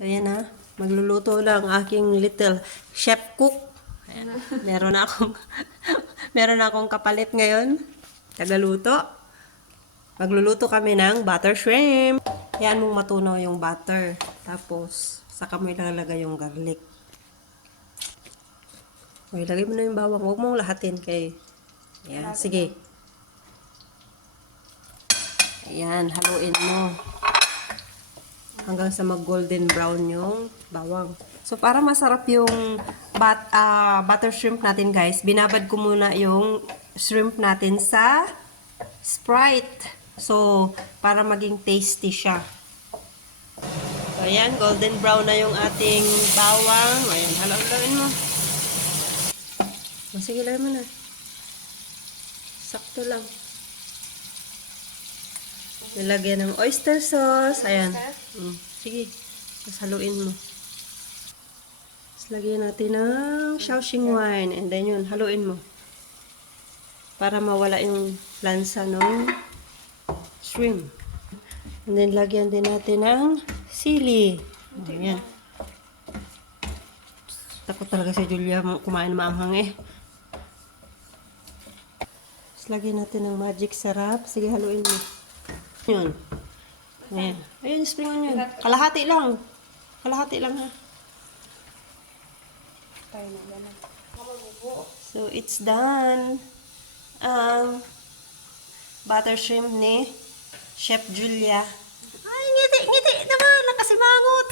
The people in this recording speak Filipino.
Ayan na. Magluluto lang ang aking little chef cook. Ayan. Meron na akong meron na akong kapalit ngayon. Tagaluto. Magluluto kami ng butter shrimp. Yan mong matunaw yung butter. Tapos, saka mo ilalagay yung garlic. Okay, lagay mo na yung bawang. Huwag mong lahatin kay... Ayan, sige. Ayan, haluin mo. Hanggang sa mag-golden brown yung bawang. So, para masarap yung butter shrimp natin, guys, binabad ko muna yung shrimp natin sa Sprite. So, para maging tasty siya. So, ayan, golden brown na yung ating bawang. Ayan, haluin mo. O, sige, lagay mo na. Sakto lang. Nilagyan ng oyster sauce. Ayan. Sige. Tapos haluin mo. Tapos lagyan natin ng Shaoxing wine. And then yun, haluin mo. Para mawala yung lansa ng shrimp. And then lagyan din natin ng sili. Ayan. Takot talaga si Julia kumain maanghang eh. Tapos lagyan natin ng magic sarap. Sige, haluin mo. Yun. Ayan. Ayan, spring onion. Kalahati lang. Kalahati lang ha. So, it's done. Butter shrimp ni Chef Julia. Ay, ngiti naman. Nakasimangot.